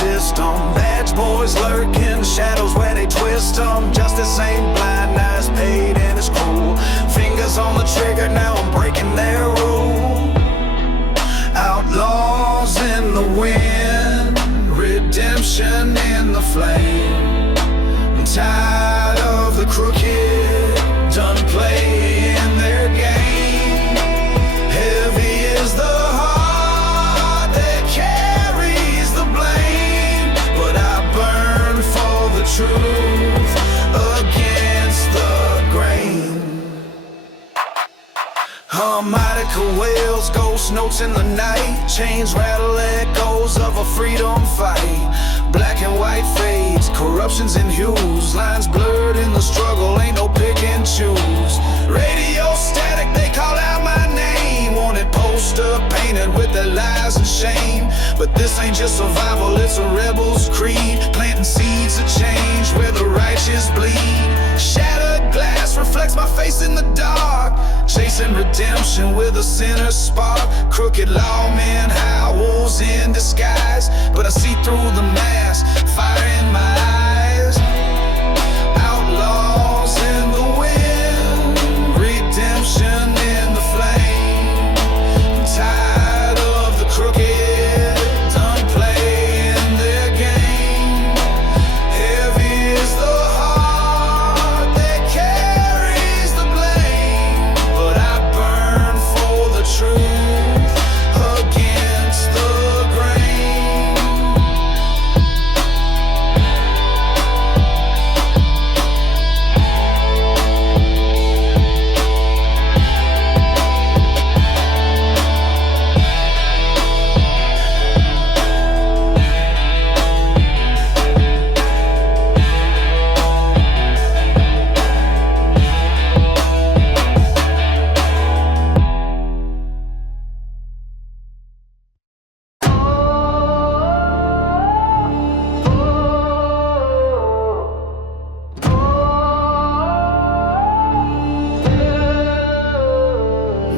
system. Badge boys lurk in the shadows where they twist them. Justice ain't blind, now it's paid and it's cruel. Fingers on the trigger, now I'm breaking their rule. Outlaws in the wind, redemption in the flame. I'm tired of the crooked, done playing their game. Heavy is the heart that carries the blame, but I burn for the truth against the grain. Harmonica wails, ghost notes in the night. Chains rattle, echoes of a freedom fight. Black and white fades, corruptions in hues. Lines blurred in the struggle, ain't no pick and choose. Radio static, they call out my name. Wanted poster painted with their lies and shame. But this ain't just survival, it's a rebel's creed. Planting seeds of change where the righteous bleed. Shattered glass reflects my face in the dark. Chasing redemption with a sinner's spark. Crooked lawmen, howls in disguise. But I see through the mask, fire in my eyes. Outlaws in the wind, redemption in the flame. I'm tired of the crooked, done playing their game. Heavy is the heart that carries the blame, but I burn for the truth against the grain.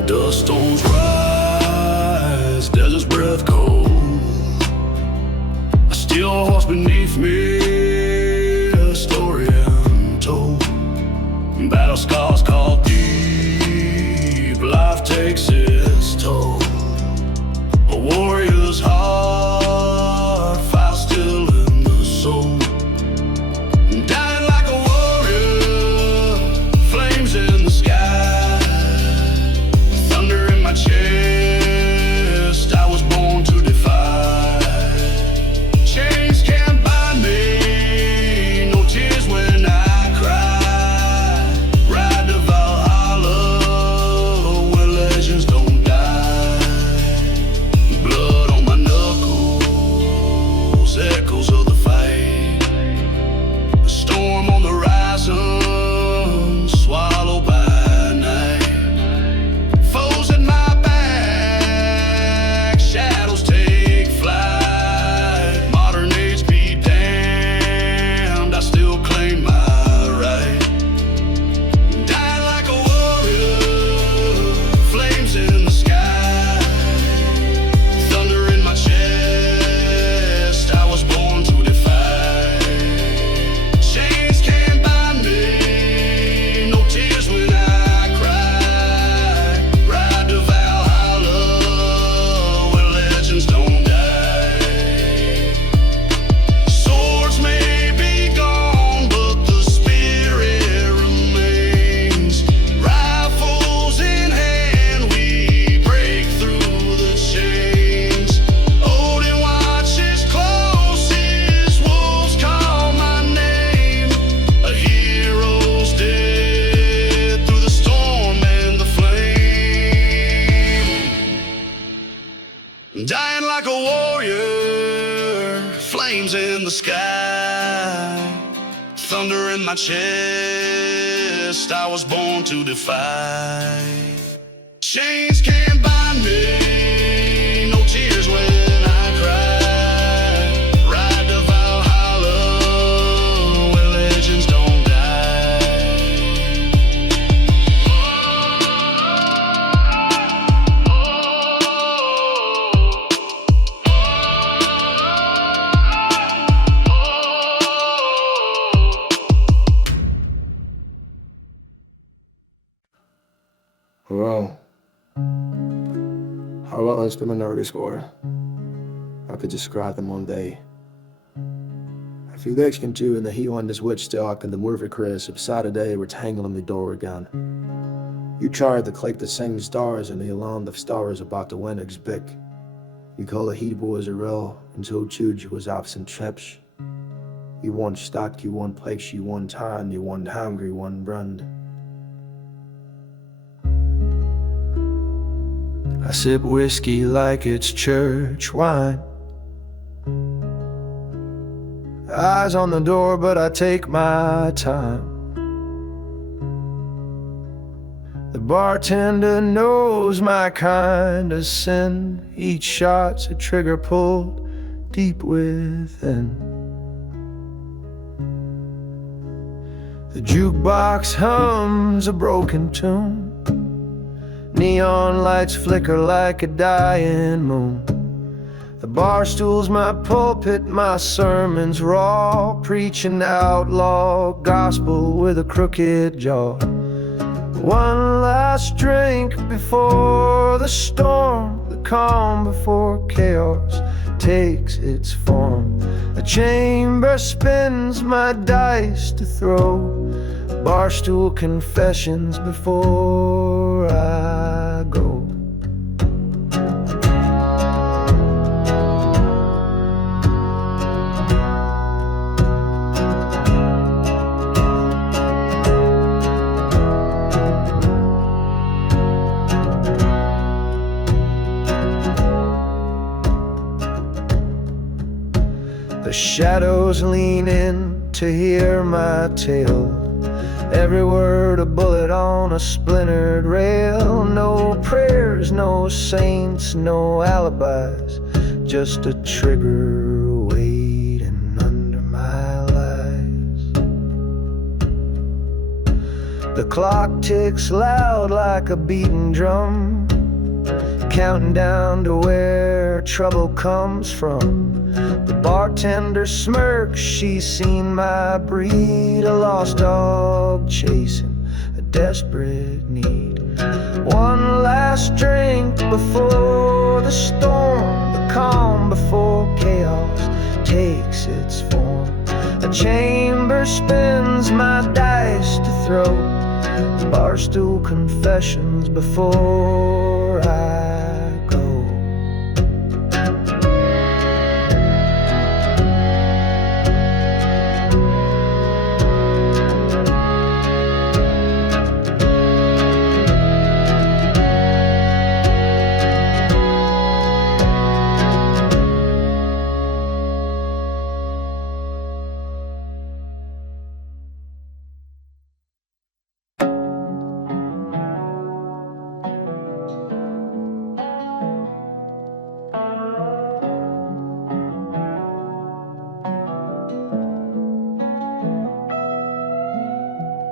Dust storms rise, desert's breath cold. A steel horse beneath me, a story untold. Battle scars called deep, life takes its toll. A warrior's heart, fire still in the soul. Dying like a warrior, flames in the sky. Thunder in my chest, I was born to defy. Chains can't bind me, no tears when I cry. Ride to Valhalla, where legends don't die. Blood on my knuckles, echoes of the fight. A storm on the horizon, swallowed by night. Foes at my back, shadows take flight. Modern age be damned, I still claim my right. Dying like a warrior, flames in the sky. Thunder in my chest, I was born to defy. Chains can't bind me, no tears when I cry. Ride to Valhalla, where legends don't die. Swords may be gone, but the spirit remains. Rifles in hand, we break through the chains. Odin watches closest, wolves call my name. A hero's dead through the storm and the flame. Dying like a warrior, flames in the sky. Thunder in my chest, I was born to defy. Chains can't bind me, no tears when I cry. Ride to Valhalla, where legends don't die. Outlaws minority score. I could describe them one day. I feel the action too, and the heat on this witch stock and the murphy Chris upside a day were tangling the door again. You tried to click the same stars and the alarm the stars about the Winnigs big. You call the heat boys a real until Chuge was absent trips. You want stock, you want place, you want time, you want hungry, you want brand. I sip whiskey like it's church wine. Eyes on the door, but I take my time. The bartender knows my kind of sin. Each shot's a trigger pulled deep within. The jukebox hums a broken tune. Neon lights flicker like a dying moon. The barstool's my pulpit, my sermon's raw, preaching outlaw gospel with a crooked jaw. One last drink before the storm, the calm before chaos takes its form. A chamber spins my dice to throw. Barstool Confessions before I go. The shadows lean in to hear my tale. Every word a bullet on a splintered rail. No prayers, no saints, no alibis. Just a trigger waiting under my lies. The clock ticks loud like a beating drum, counting down to where trouble comes from. The bartender smirks, she's seen my breed. A lost dog chasing a desperate need. One last drink before the storm, the calm before chaos takes its form. A chamber spins my dice to throw. Barstool Confessions before I go.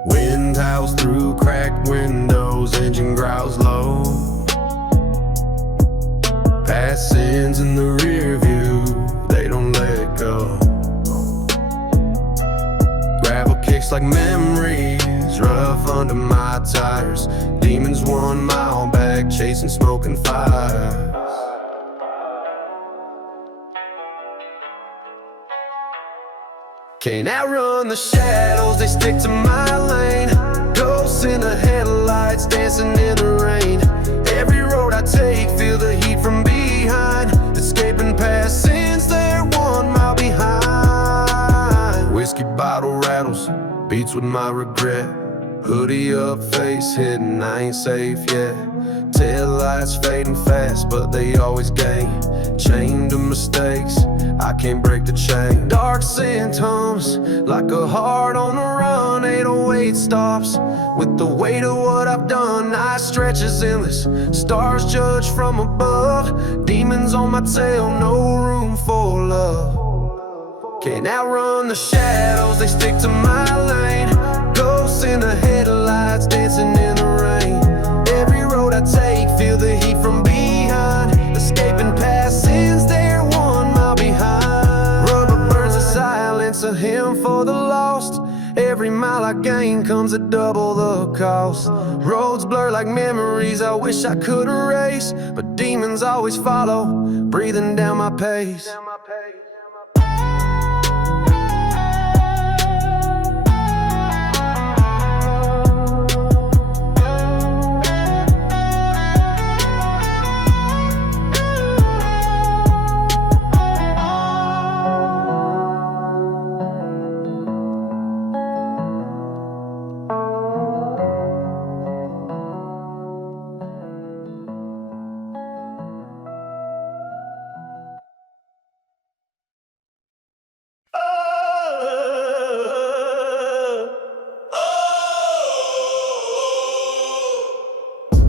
Wind howls through cracked windows, engine growls low. Past sins in the rear view, they don't let go. Gravel kicks like memories, rough under my tires. Demons 1 mile back, chasing smoke and fire. Can't outrun the shadows, they stick to my lane. Ghosts in the headlights, dancing in the rain. Every road I take, feel the heat from behind. Escaping past sins, they're 1 mile behind. Whiskey bottle rattles, beats with my regret. Hoodie up, face hidden, I ain't safe yet. Taillights fading fast, but they always gain. Chained to mistakes, I can't break the chain. Dark scent hums like a heart on the run. 808 stops with the weight of what I've done. Night stretches endless, stars judge from above. Demons on my tail, no room for love. Can't outrun the shadows, they stick to my lane. Ghosts in the headlights, dancing in the rain. Every road I take, feel the heat from behind. Escaping past sins, they're 1 mile behind. Rubber burns the silence, a hymn for the lost. Every every mile I gain comes at double the cost. Roads blur like memories I wish I could erase, but demons always follow, breathing down my pace.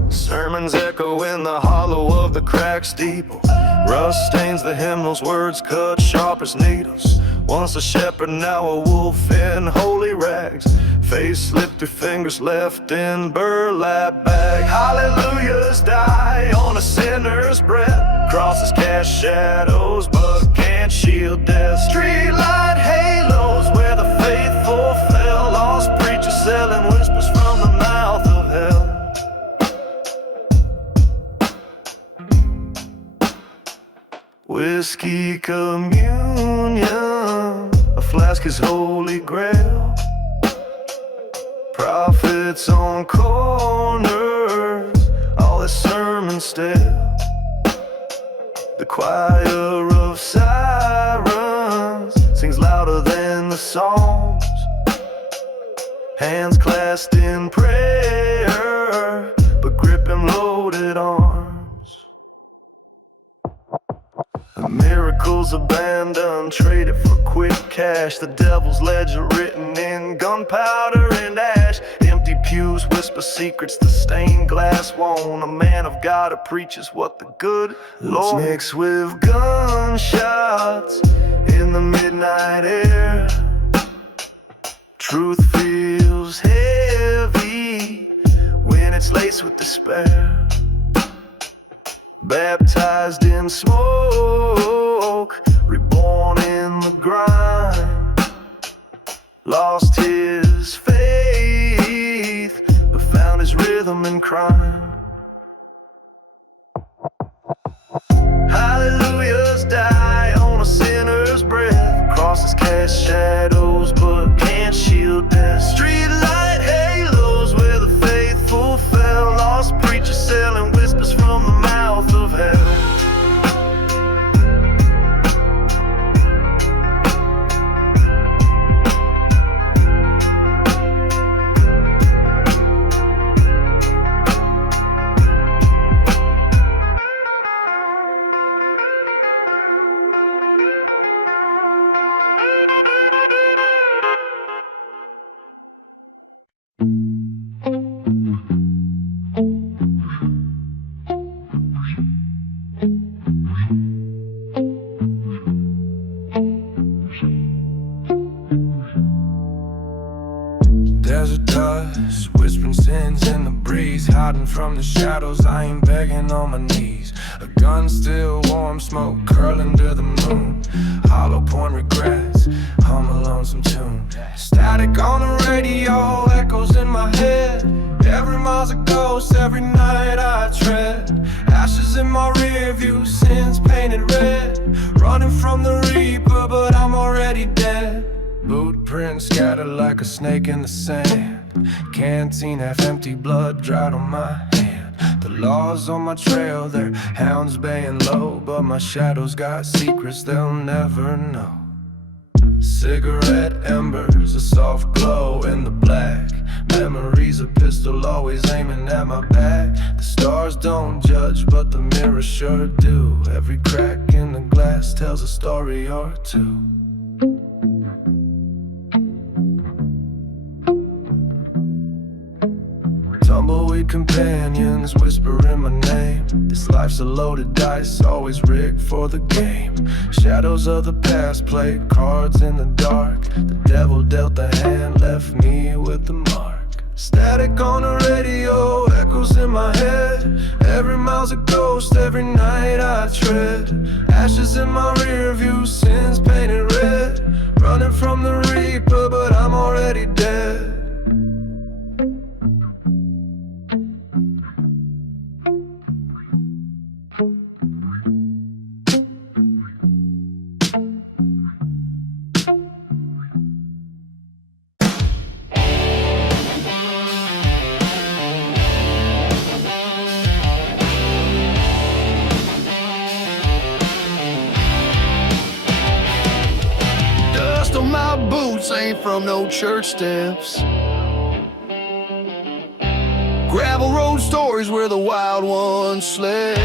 Sermons echo in the hollow of the cracked steeple. Rust stains the hymnals, words cut sharp as needles. Once a shepherd, now a wolf in holy rags. Face slipped through fingers left in burlap bag. Hallelujahs die on a sinner's breath. Crosses cast shadows but can't shield death. Streetlight halos where the faithful fell. Lost preachers selling whispers from the mouth of hell. Whiskey communion, a flask is holy grail. Prophets on corners, all their sermons stale. The choir of sirens sings louder than the songs. Hands clasped in prayer, but gripping loaded arms. Miracles abandoned, traded for quick cash. The devil's ledger written in gunpowder and ash. Empty pews whisper secrets the stained glass won't. A man of God who preaches what the good Lord mixed with gunshots in the midnight air. Truth feels heavy when it's laced with despair. Baptized in smoke, reborn in the grind. Lost his faith, but found his rhythm in crime. Hallelujahs die on a sinner's breath. Crosses cast shadows but can't shield death. Streetlight halos where the faithful fell. Lost preachers selling whispers from the mouth of hell. Desert dust, whispering sins in the breeze. Hiding from the shadows, I ain't begging on my knees. A gun still warm, smoke curling to the moon. Hollow point regrets, hum a lonesome tune. Static on the radio, echoes in my head. Every mile's a ghost, every night I tread. Ashes in my rear view, sins painted red. Running from the reaper, but I'm already dead. Boot prints scattered like a snake in the sand. Canteen half empty, blood dried on my hand. The law's on my trail, their hounds baying low, but my shadows got secrets they'll never know. Cigarette embers, a soft glow in the black. Memories, a pistol always aiming at my back. The stars don't judge, but the mirror sure do. Every crack in the glass tells a story or two. Tumbleweed companions whispering my name. This life's a loaded dice, always rigged for the game. Shadows of the past play cards in the dark. The devil dealt the hand, left me with the mark. Static on the radio, echoes in my head. Every mile's a ghost, every night I tread. Ashes in my rear view, sins painted red. Running from the reaper, but I'm already dead. Dust on my boots ain't from no church steps. Gravel road stories where the wild ones slept.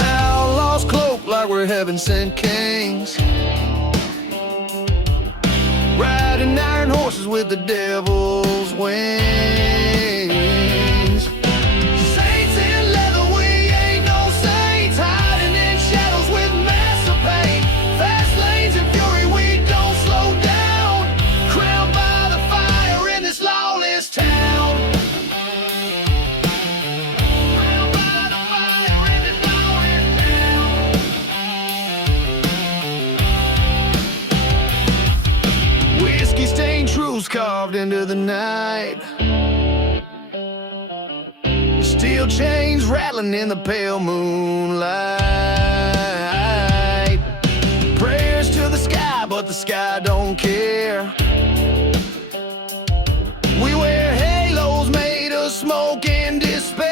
Outlaws cloak like we're heaven sent kings, riding iron horses with the devil's wings. Saints in leather, we ain't no saints, hiding in shadows with massive pain. Fast lanes and fury, we don't slow down, crowned by the fire in this lawless town. Crowned by the fire in this lawless town. Whiskey stained truths carved into the night, steel chains rattling in the pale moonlight. Prayers to the sky, but the sky don't care. We wear halos made of smoke and despair.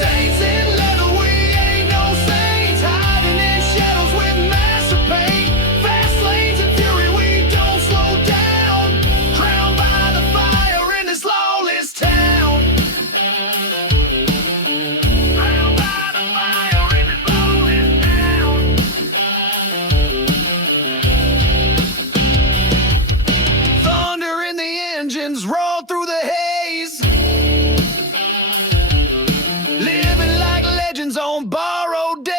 Saints in leather, we ain't no saints, hiding in shadows with massive pain. Fast lanes and fury, we don't slow down, crowned by the fire in this lawless town. Crowned by the fire in this lawless town. Thunder in the engines roll through the haze, living like legends on borrowed days.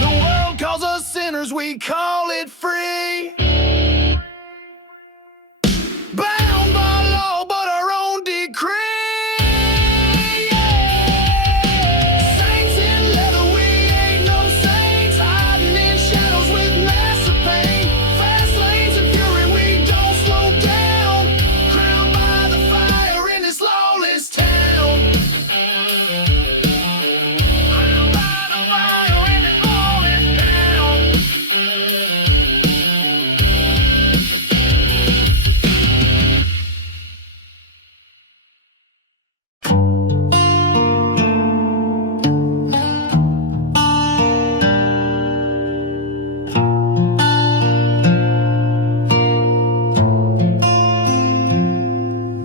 The world calls us sinners, we call it free. Bound by law, but our own decree. Saints in leather, we ain't no saints, hiding in shadows with massive pain. Fast lanes and fury, we don't slow down, crowned by the fire in this lawless town. Crowned by the fire in this lawless town.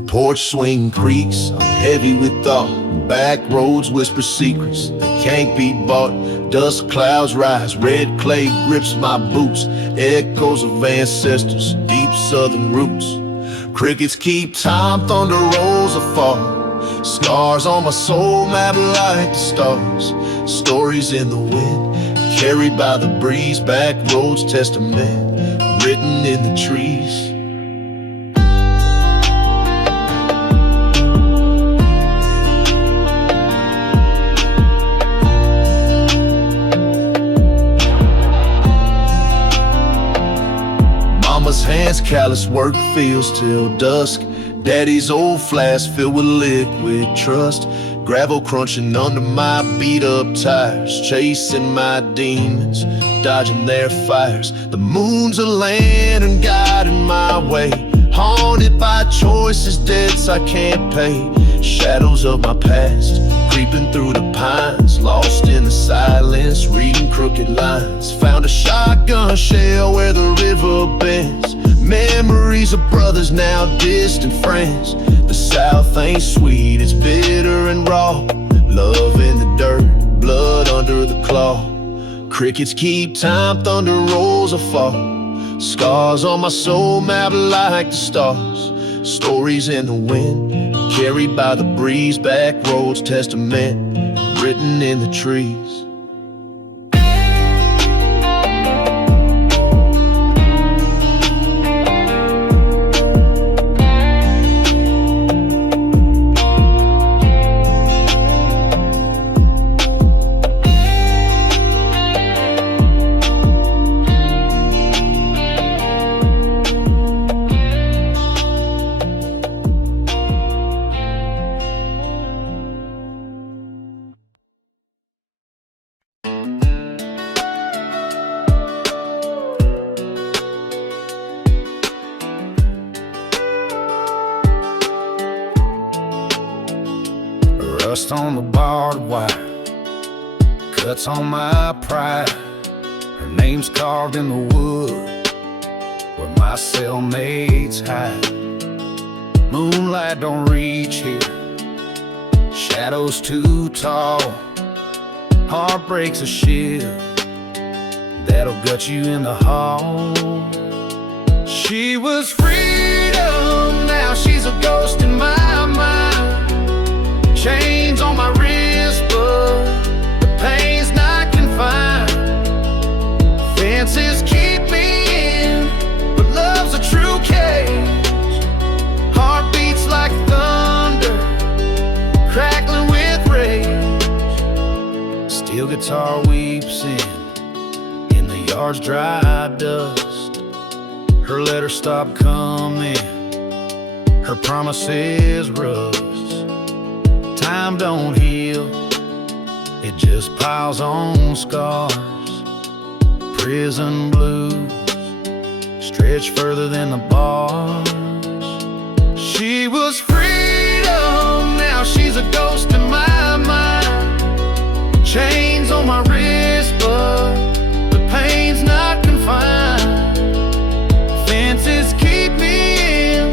Porch swing creaks, I'm heavy with thought. Back roads whisper secrets that can't be bought. Dust clouds rise, red clay grips my boots. Echoes of ancestors, deep southern roots. Crickets keep time, thunder rolls afar. Scars on my soul map like the stars. Stories in the wind, carried by the breeze. Backroads Testament, written in the trees. Mama's hands callous, work fields till dusk. Daddy's old flask filled with liquid trust. Gravel crunching under my beat up tires. Chasing my demons, dodging their fires. The moon's a lantern guiding my way. Haunted by choices, debts I can't pay. Shadows of my past, creeping through the pines. Lost in the silence, reading crooked lines. Found a shotgun shell where the river bends. Memories of brothers, now distant friends. The South ain't sweet, it's bitter and raw. Love in the dirt, blood under the claw. Crickets keep time, thunder rolls afar. Scars on my soul map like the stars. Stories in the wind, carried by the breeze. Backroads Testament, written in the trees. Rust on the barbed wire, cuts on my pride. Her name's carved in the wood where my cellmates hide. Moonlight don't reach here, shadows too tall. Heartbreak's a shield that'll gut you in the hall. She was freedom, now she's a ghost in my mind. Chains on my wrist, but the pain's not confined. Fences keep me in, but love's a true cage. Heart beats like thunder, crackling with rage. Steel guitar weeps in the yard's dry dust. Her letters stop coming, her promises rust. Time don't heal, it just piles on scars. Prison blues stretch further than the bars. She was freedom, now she's a ghost in my mind. Chains on my wrist, but the pain's not confined. Fences keep me in,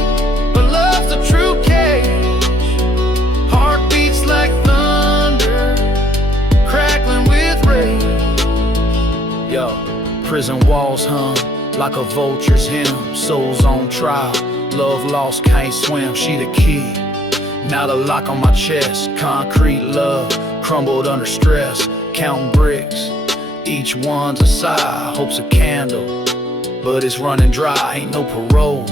but love's a true cage. Heart beats like thunder, crackling with rage. Yo, prison walls hung like a vulture's hymn. Souls on trial, love lost, can't swim. She the key, now the lock on my chest. Concrete love, crumbled under stress. Counting bricks, each one's a sigh. Hope's a candle, but it's running dry. Ain't no parole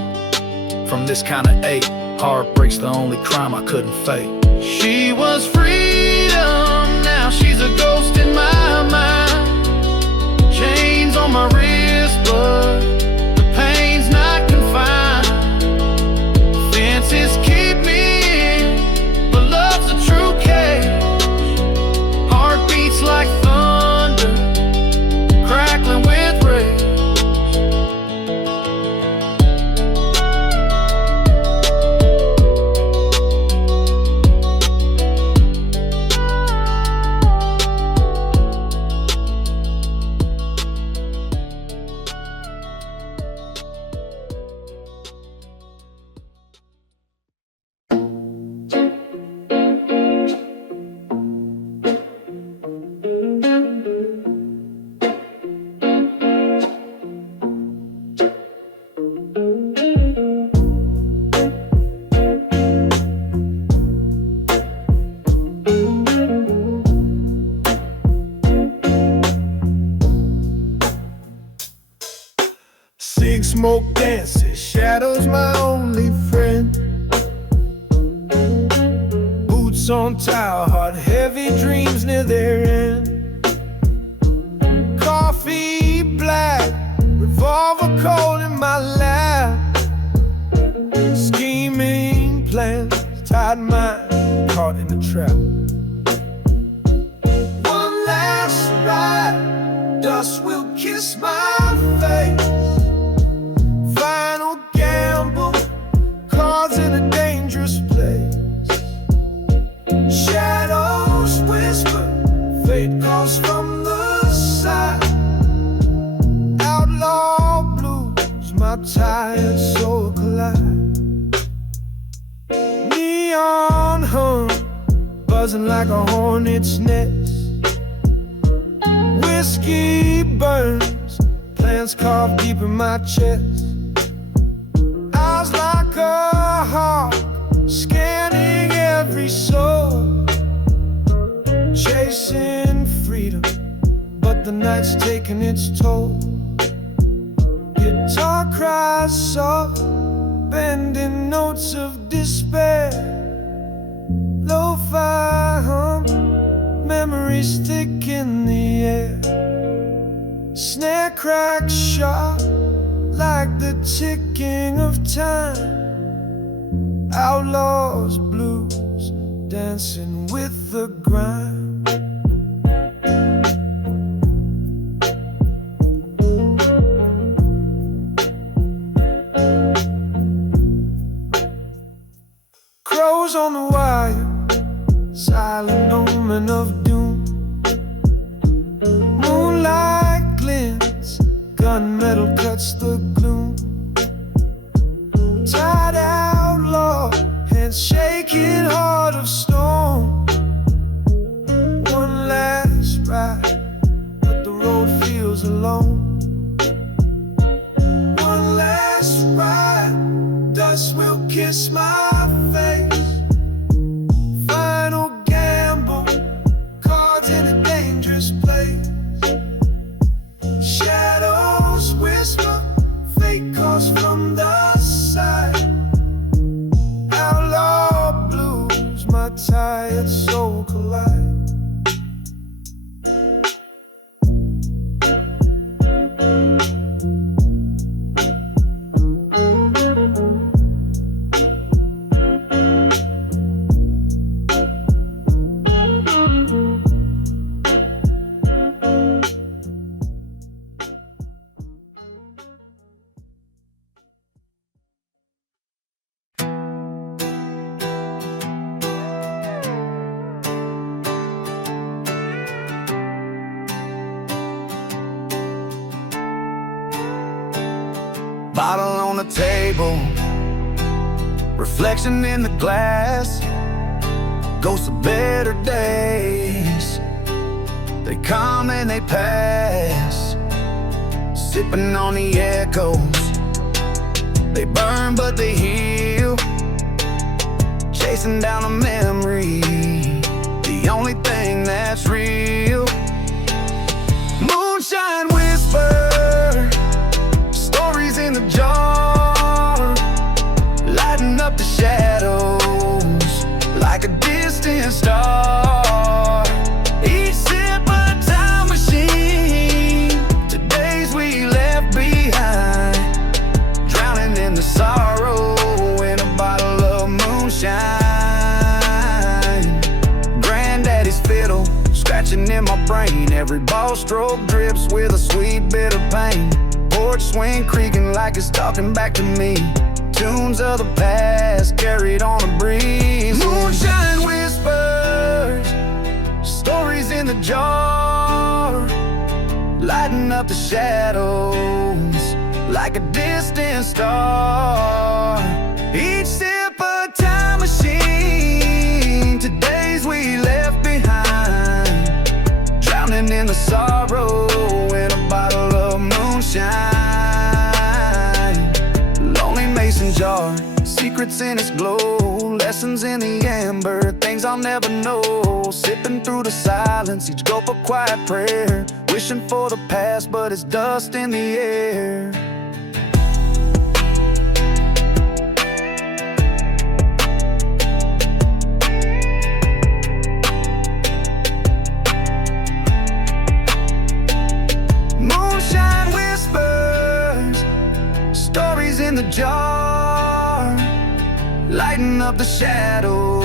from this kind of ache. Heartbreak's the only crime I couldn't fake. She was freedom, now she's a ghost in my mind. Chains on my wrist, but the pain's not confined. Fences keep me in, but love's a true cage. Heart beats like thunder, crackling with rage. Smoke dances, shadows my only friend. Boots on tile, heart heavy, dreams near their end. Coffee black, revolver cold in my lap. Scheming plans, tied mind, caught in a trap. One last ride, dust will kiss my face. Final gamble, cards in a dangerous place. Shadows whisper, fate calls from the side. Outlaw blues, my tired soul collide. Neon hum, buzzing like a hornet's nest. Whiskey burns, plans carved deep in my chest. Eyes like a hawk, scanning every soul. Chasing freedom, but the night's taking its toll. Guitar cries soft, bending notes of despair. Lo-fi hum, memories thick in the air. Snare cracks sharp, like the ticking of time. Outlaws blues, dancing with the grime. Crows on the wire, silent omen of doom. Moonlight glints, gunmetal cuts the gloom. Tired outlaw, hands shaking, heart of stone. One last ride, but the road feels alone. One last ride, dust will kiss my face. Final gamble, cards in a dangerous place. Shadows whisper, fate calls from the side. Outlaw blues, my tired soul collide. Bottle on the table, reflection in the glass. Ghosts of better days, they come and they pass. Sipping on the echoes, they burn but they heal. Chasing down a memory, the only thing that's real. Moonshine whisper, stories in the jar, lighting up the shadows like a distant star. Each sip a time machine to days we left behind, drowning in the sorrow in a bottle of moonshine. Granddaddy's fiddle scratching in my brain, every ball stroke drips with a sweet bit of pain. Porch swing creaking like it's talking back to me, tunes of the past carried on a breeze. Moonshine whispers, stories in the jar, lighting up the shadows like a distant star. Each sip a time machine to days we left behind, drowning in the sorrow in a bottle of moonshine. Lonely mason jar, secrets in its glow, lessons in the amber, things I'll never know. Sipping through the silence, each gulp a quiet prayer, wishing for the past but it's dust in the air. Moonshine whispers, stories in the jar, lighting up the shadows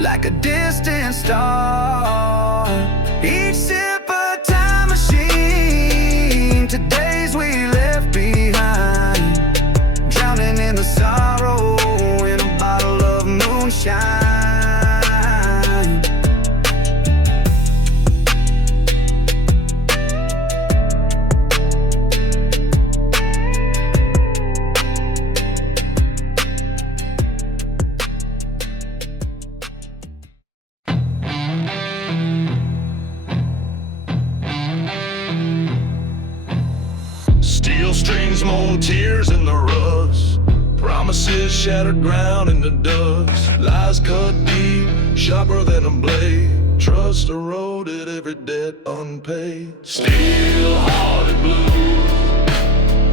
like a distant star. Each sip a time machine to days we left behind, drowning in the sorrow in a bottle of moonshine. Strings, mold, tears in the rust, promises shattered ground in the dust, lies cut deep, sharper than a blade, trust eroded, every debt unpaid. Steel-hearted blues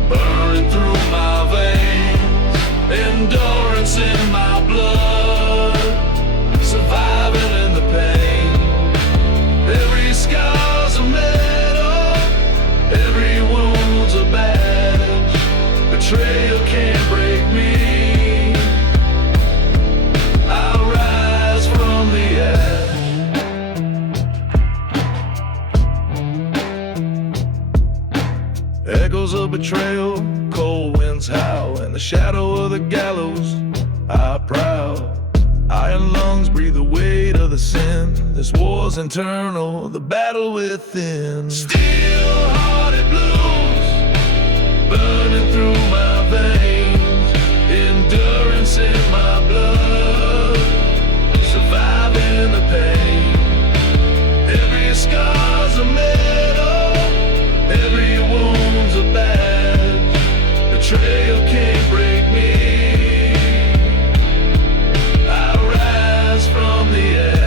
burning through my veins, endurance in my blood, surviving in the pain. Every scar's a medal, every wound's a badge, betrayal can't break me. I'll rise from the ash. Echoes of betrayal, cold winds howl, and the shadow of the gallows the sin. This war's internal, the battle within. Steel-hearted blues burning through my veins, endurance in my blood, surviving the pain. Every scar's a medal, every wound's a badge. Betrayal can't break me. I rise from the ash.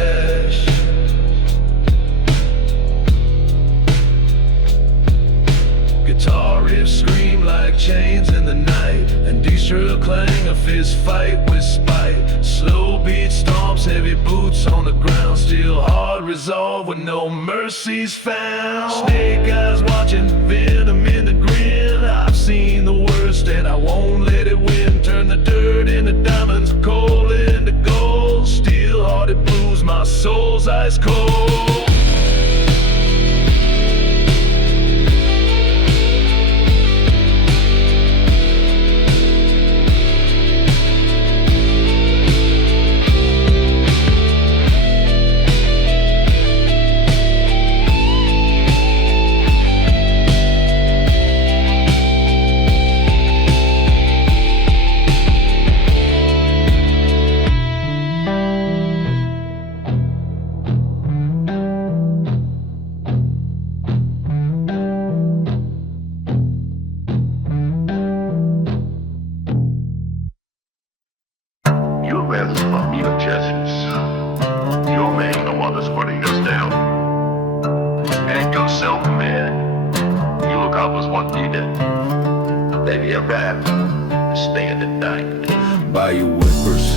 Guitar riffs scream like chains in the night, and D-string clang a fist fight with spite. Slow beat stomps, heavy boots on the ground, still hard resolve with no mercies found. Snake eyes watching, venom in the grin. I've seen the worst and I won't let it win. Turn the dirt into diamonds, coal into gold. Steel-hearted blues, my soul's ice cold. Bayou whispers,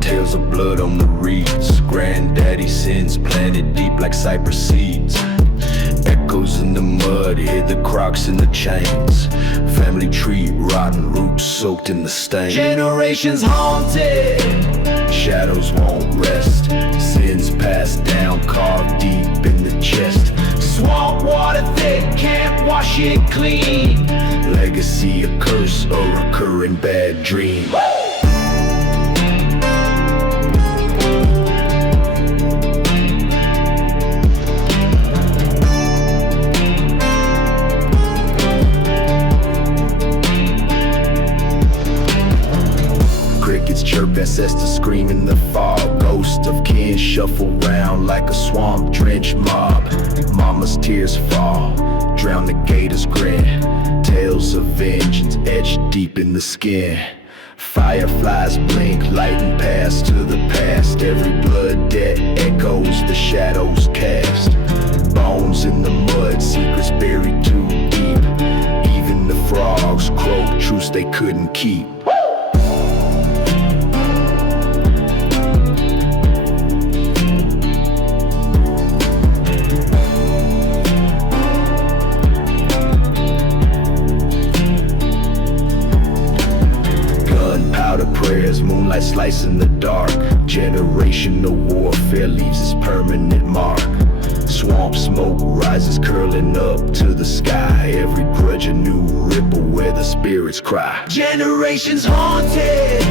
tales of blood on the reeds. Granddaddy sins planted deep like cypress seeds. Echoes in the mud, hear the crocs in the chains. Family tree, rotten roots soaked in the stain. Generations haunted, shadows won't rest. Sins passed down, carved deep in the chest. Swamp water thick, can't wash it clean. Legacy, a curse, a recurring bad dream. Crickets chirp, ancestors scream in the fog. Ghosts of kin shuffle round like a swamp-drenched mob. Mama's tears fall, drown the gator's grin. Tales of vengeance etched deep in the skin. Fireflies blink, lighting past to the past. Every blood debt echoes the shadows cast. Bones in the mud, secrets buried too deep. Even the frogs croak truths they couldn't keep. Prayers, moonlight slicing the dark. Generational warfare leaves its permanent mark. Swamp smoke rises curling up to the sky. Every grudge a new ripple where the spirits cry. Generations haunted,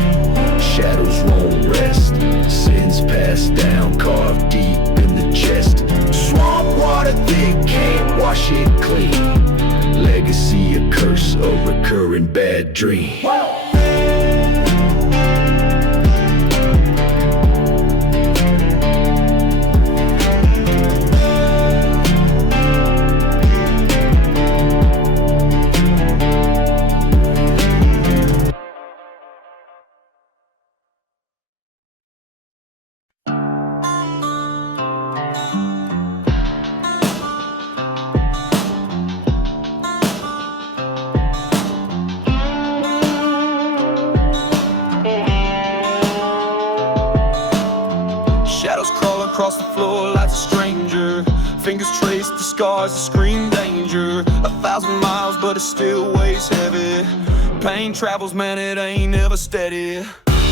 shadows won't rest. Sins passed down, carved deep in the chest. Swamp water thick, can't wash it clean. Legacy, a curse, a recurring bad dream. Across the floor like a stranger. Fingers trace the scars that scream danger. 1,000 miles but it still weighs heavy. Pain travels, man, it ain't never steady.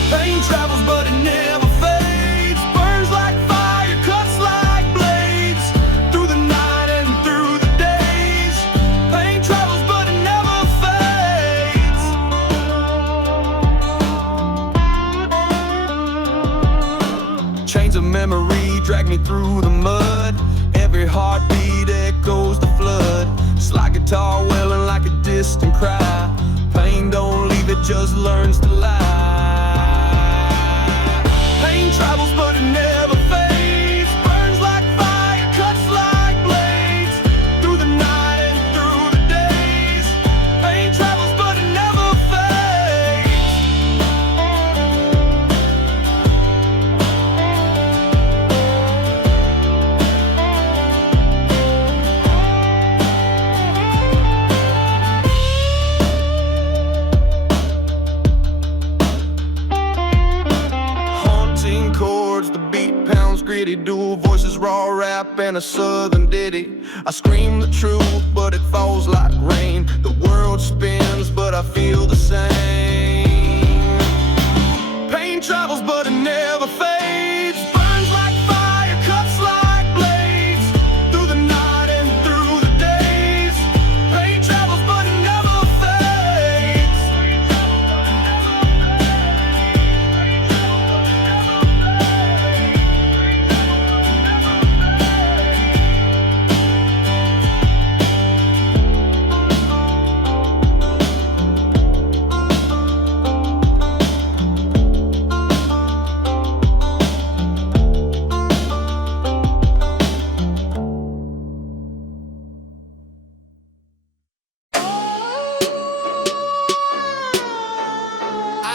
Pain travels but it never fades. Burns like fire, cuts like blades. Through the night and through the days. Pain travels but it never fades. Chains of memory drag me through the mud. Every heartbeat echoes the flood. Slide guitar wailing like a distant cry. Pain don't leave, it just learns to lie. Pain travels but it never fades. Burns like fire, cuts like blades. Through the night and through the days. Pain travels but it never fades. Haunting chords, the beat pounds gritty. Dual voices, raw rap and a southern ditty. I scream the truth but it falls like rain. The world spins but I feel the same. Pain travels but it never fades. Burns like fire, cuts like blades. Through the night and through the days. Pain travels but it never fades.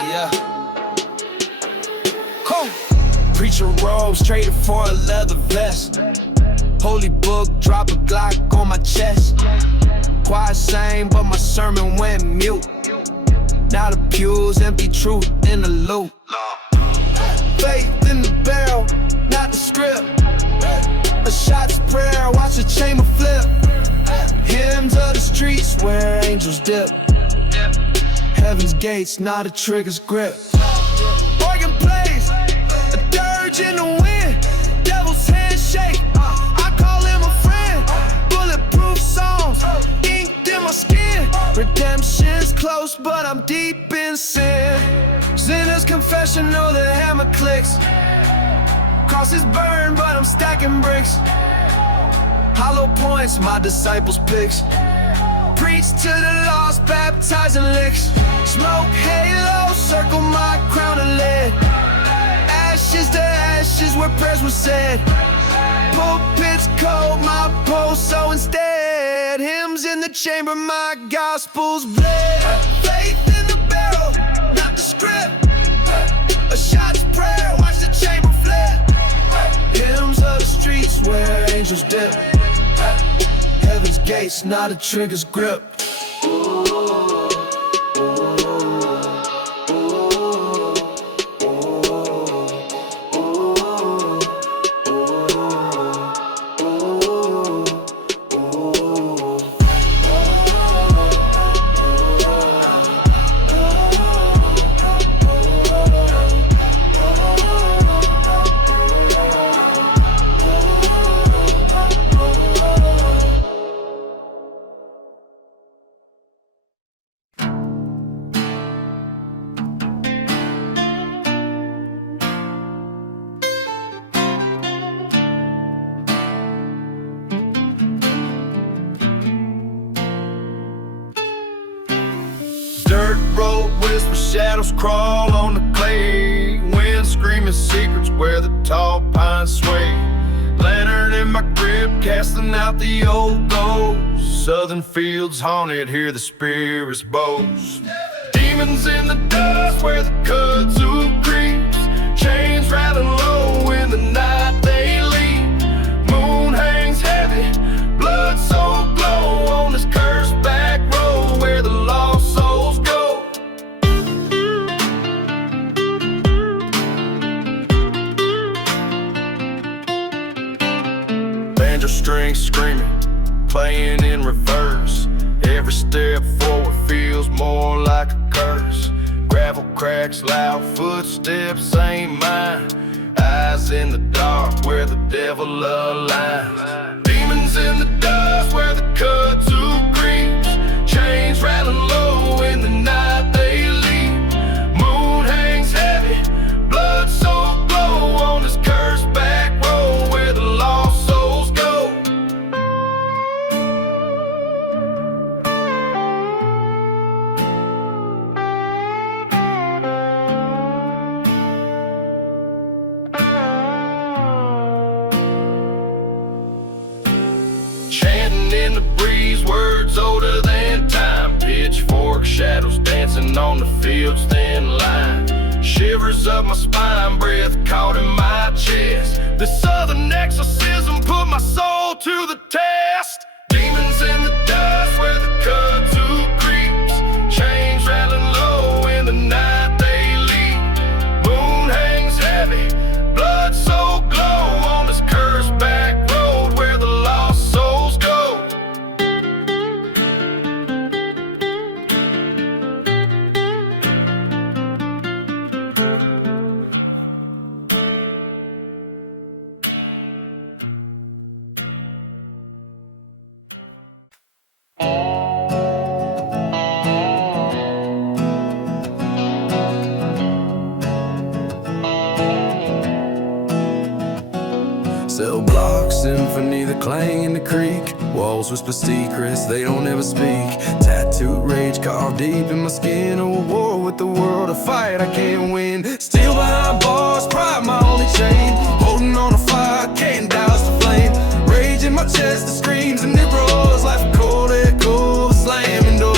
Yeah. Cool. Preacher robes traded for a leather vest. Holy book, drop a Glock on my chest. Quiet same, but my sermon went mute. Now the pews empty, truth in the loop. Faith in the barrel, not the script. A shot's prayer, watch the chamber flip. Hymns of the streets where angels dip. Heaven's gates, not a trigger's grip. Organ plays, a dirge in the wind. Devil's handshake, I call him a friend. Bulletproof songs, inked in my skin. Redemption's close, but I'm deep in sin. Sinner's confession, know the hammer clicks. Crosses burn, but I'm stacking bricks. Hollow points, my disciples' picks. Preach to the lost, baptizing licks. Smoke halo, circle my crown of lead. Ashes to ashes where prayers were said. Pulpits cold, my pulse so instead. Hymns in the chamber, my gospel's bled. Faith in the barrel, not the script. A shot's prayer, watch the chamber flip. Hymns of the streets where angels dip. Heaven's gates, not a trigger's grip. Dirt road whisper, shadows crawl on the clay. Wind screaming secrets where the tall pines sway. Lantern in my grip, casting out the old ghosts. Southern fields haunted, hear the spirits boast. Demons in the dust where the kudzu creeps. Chains rattling low in the night they leap. Moon hangs heavy, blood so glow on this cursed back road where the lost souls go. Banjo strings screaming, playing in reverse. Every step forward feels more like a curse. Gravel cracks, loud footsteps ain't mine. Eyes in the dark where the devil aligns. Demons in the dust where the kudzu creeps. Chains rattling low in the night they leap. Moon hangs heavy, blood so glow on this curse Dancing on the field's thin line, shivers up my spine, breath caught in my chest. The southern exorcism put my soul to the test. Demons in the dust where the kudzu creeps, chains rattling low in the night they leap. Moon hangs heavy, blood so glow on this cursed back road where the lost souls go. Cell block, symphony, the clang in the creek. Walls whisper secrets, they don't ever speak. Tattooed rage carved deep in my skin. A war with the world, a fight I can't win. Still behind bars, pride my only chain. Holding on a fire, can't douse the flame. Rage in my chest, the screams and it roars. Life a cold echo of a slamming door.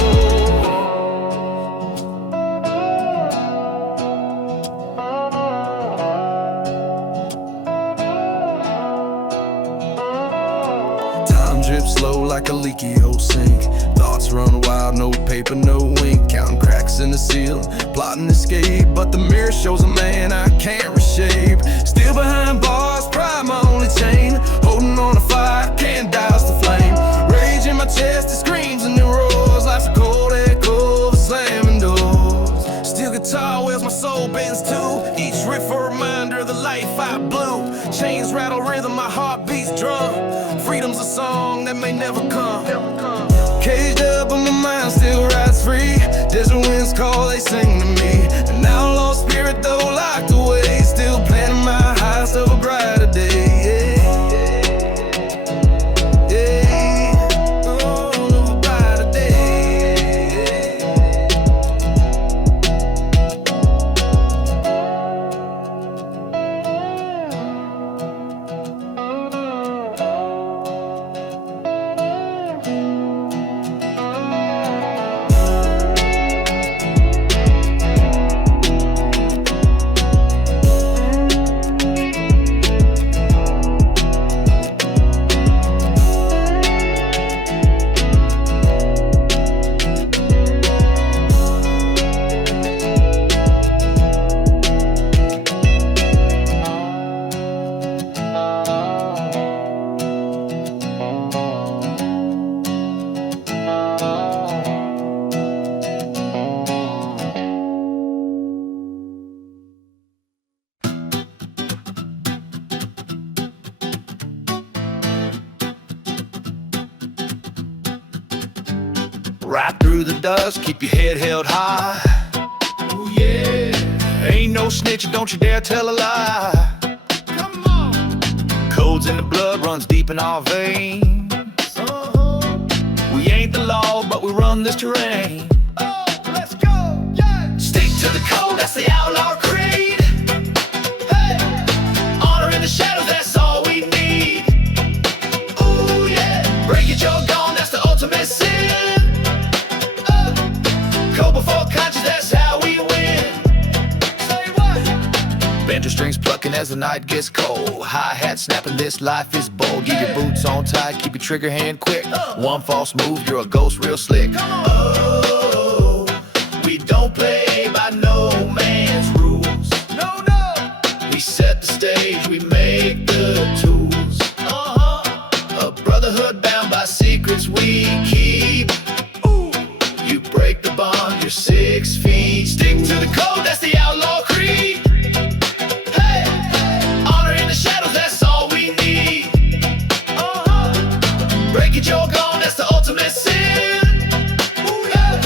Slow like a leaky old sink. Thoughts run wild, no paper, no ink. Counting cracks in the ceiling, plotting escape. But the mirror shows a man I can't reshape. Still behind bars, pride my only chain. Holding on a fire, can't douse the flame. Rage in my chest, it screams and it roars. Life's a cold echo of a slamming doors. Steel guitar wheels my soul bends to. Each riff a reminder of the life I blew. Chains rattle rhythm, my heart beats drum. Freedom's a song that may never come. Caged up, but my mind still rides free. Desert winds call, they sing to me. An outlaw spirit though locked away, still planning my heist of a brighter day. Right through the dust, keep your head held high. Ooh, yeah. Ain't no snitching, don't you dare tell a lie. Come on. Codes in the blood, runs deep in our veins. We ain't the law, but we run this terrain. Oh, let's go, yeah. Stick to the code, that's the outlaw creed. Hey, honor in the shadows, that's all we need. Ooh, yeah. Break it, you're gone, that's the ultimate sin. Go before conscience, that's how we win. Say what? Banjo strings plucking as the night gets cold. Hi-hat snapping, this life is bold. Keep your boots on tight, keep your trigger hand quick. One false move, you're a ghost real slick. Oh, we don't play by no man's rules. No, no. We set the stage, we make the tools. A brotherhood bound by secrets we keep. You break the bond, you're 6 feet. Stick to the code, that's the outlaw creed. Hey, honor in the shadows, that's all we need. Break it, you're gone, that's the ultimate sin. Ooh, yeah.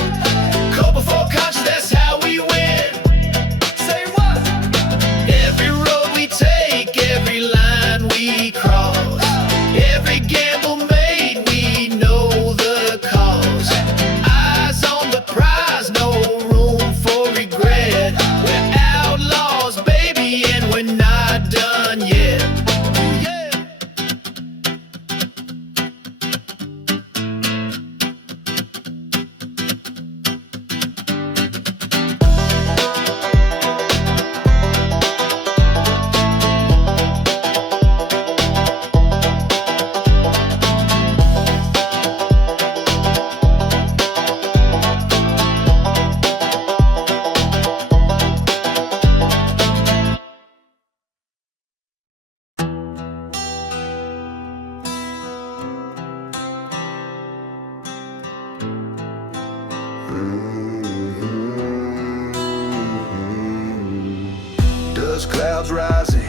clouds rising,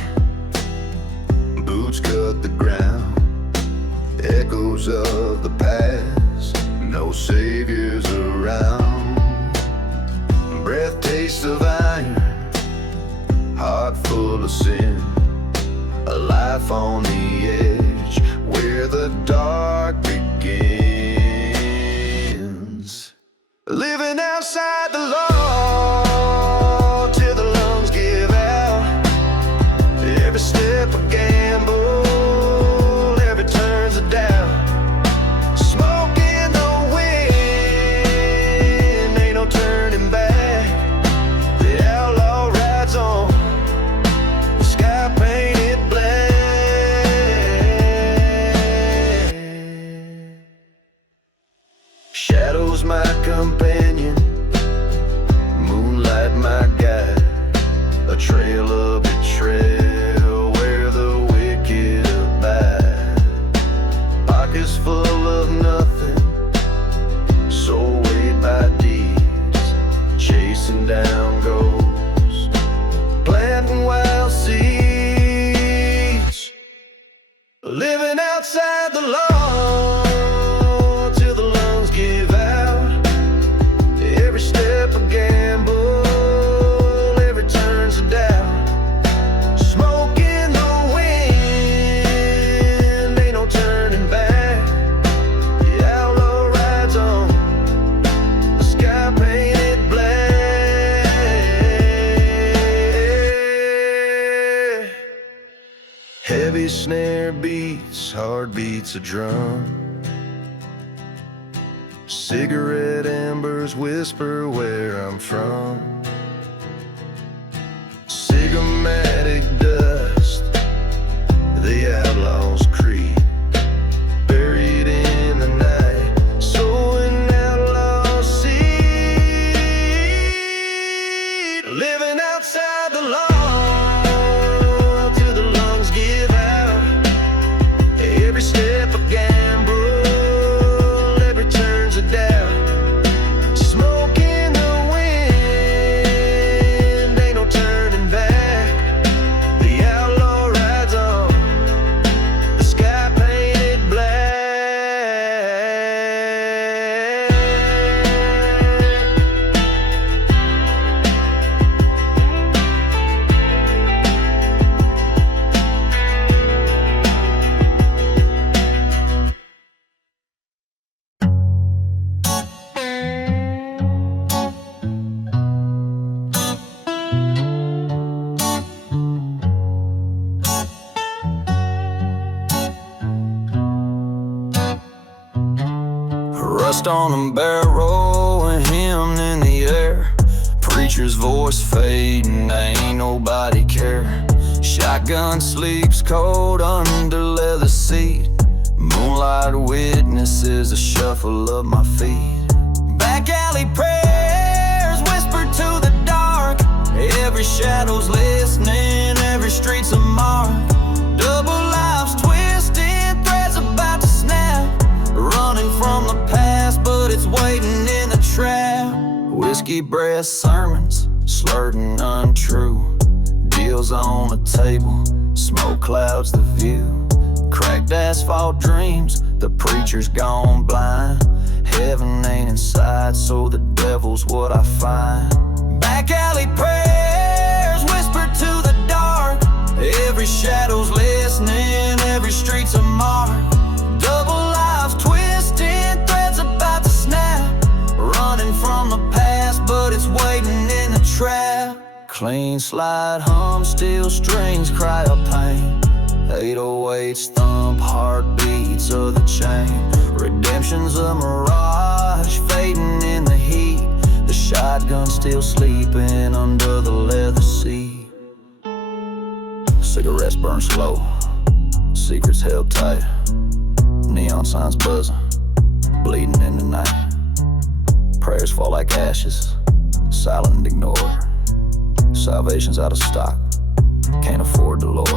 boots cut the ground. Echoes of the past, no saviors around. Breath taste of iron, heart full of sin. A life on the edge, where the dark begins. Living outside the law, till the lungs give out. Every step a gamble, every turn's a doubt. Smoke in the wind, ain't no turning back. The outlaw rides on, the sky painted black. Shadows my companion, moonlight my guide. A trail of betrayal where the wicked abide. Pockets full of nothing, soul weighed by deeds. Chasing down ghosts, planting wild seeds. Living outside the law, till the lungs give out. Every step a gamble, every turn's a doubt. Smoke in the wind, ain't no turning back. The outlaw rides on, the sky painted black. Heavy snare beats, hard beats a drum. Cigarette embers whisper where I'm from. Sigmatic dust, the outlaws creep. Buried in the night, sowing outlaw seed. Living outside the law, till the lungs give out. Every step a gamble, every turn's a doubt. Smoke in the wind, ain't no turning back. The outlaw rides on, the sky painted black. Rust on a barrel and hymn in the air. Preacher's voice fading, ain't nobody care. Shotgun sleeps cold under leather seat. Moonlight witnesses a shuffle of my feet. Back alley prayers whispered to the dark. Every shadow's listening, every street's a mark. Double lives twisting, threads about to snap. Running from the past, but it's waiting in the trap. Whiskey breath sermons, slurred and untrue. Deals on the table, smoke clouds the view. Cracked asphalt dreams, the preacher's gone blind. Heaven ain't in sight, so the devil's what I find. Back alley prayers whispered to the dark. Every shadow's listening, every street's a mark. Double lives twisting, threads about to snap. Running from the past, but it's waiting in the trap. Clean slide hum, steel strings cry of pain. 808s thump, heartbeats of the chain. Redemption's a mirage, fading in the heat. The shotgun still sleeping under the leather seat. Cigarettes burn slow, secrets held tight. Neon signs buzzing, bleeding in the night. Prayers fall like ashes, silent and ignored. Salvation's out of stock, can't afford the Lord.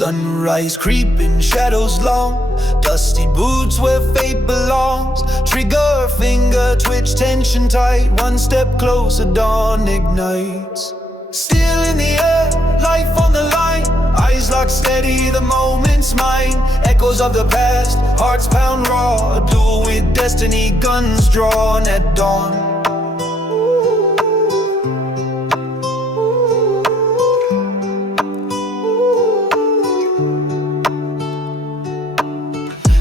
Sunrise creeping, shadows long, dusty boots where fate belongs. Trigger finger twitch, tension tight, one step closer, dawn ignites. Still in the air, life on the line, eyes locked steady, the moment's mine. Echoes of the past, hearts pound raw, a duel with destiny, guns drawn at dawn.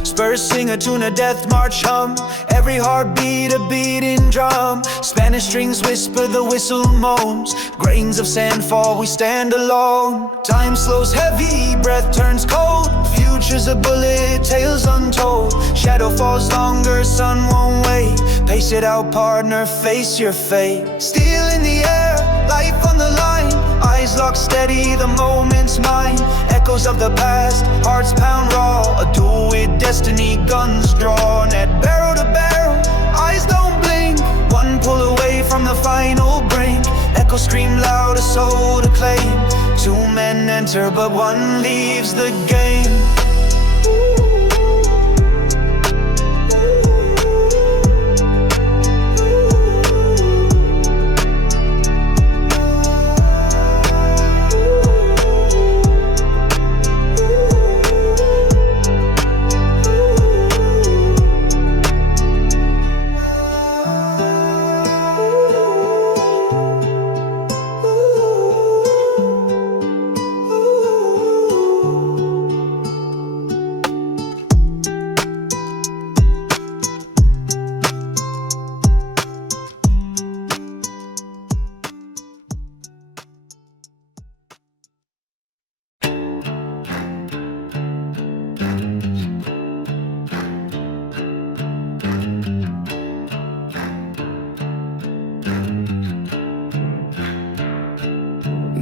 Spurs sing a tune, a death march hum, every heartbeat a beating drum. Spanish strings whisper, the whistle moans, grains of sand fall, we stand alone. Time slows heavy, breath turns cold, future's a bullet, tales untold. Shadow falls longer, sun won't wait, pace it out partner, face your fate. Steel in the air, life on the line, eyes locked steady, the moment's mine. Echoes of the past, hearts pound raw, a duel with destiny, guns drawn at barrel to barrel. Eyes don't blink, one pull away from the final brink. Echoes scream loud, a soul to claim. Two men enter, but one leaves the game.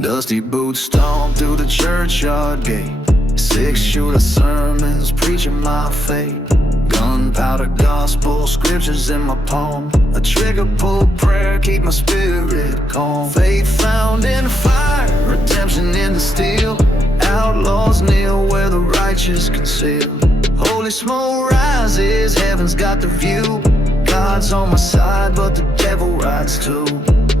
Dusty boots stomp through the churchyard gate, 6-shooter sermons preaching my faith. Gunpowder gospel scriptures in my palm, a trigger pull prayer keep my spirit calm. Faith found in fire, redemption in the steel. Outlaws kneel where the righteous conceal. Holy smoke rises, heaven's got the view. God's on my side, but the devil rides too.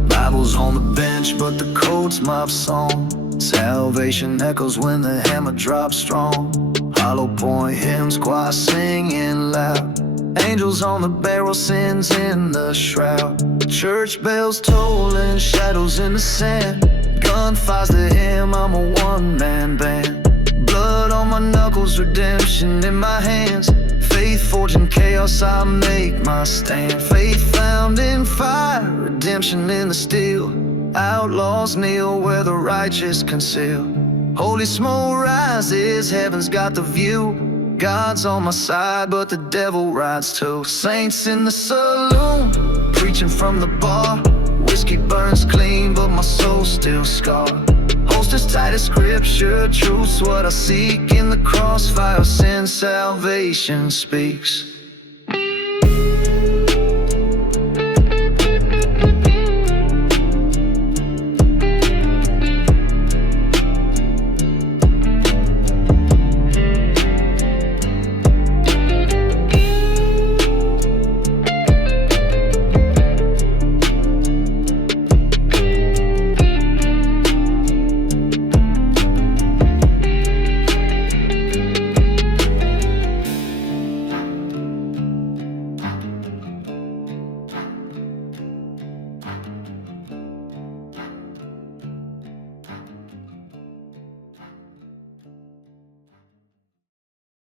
Bible's on the bench, but the code's my song. Salvation echoes when the hammer drops strong. Hollow point hymns, choir singing loud. Angels on the barrel, sins in the shroud. Church bells tolling, shadows in the sand. Gunfire's the hymn, I'm a one-man band. Blood on my knuckles, redemption in my hands. Faith forging chaos, I make my stand. Faith found in fire, redemption in the steel. Outlaws kneel where the righteous conceal. Holy smoke rises, heaven's got the view. God's on my side, but the devil rides too. Saints in the saloon, preaching from the bar. Whiskey burns clean, but my soul's still scarred. Holds as tight as scripture, truth's what I seek. In the crossfire, sin, salvation speaks.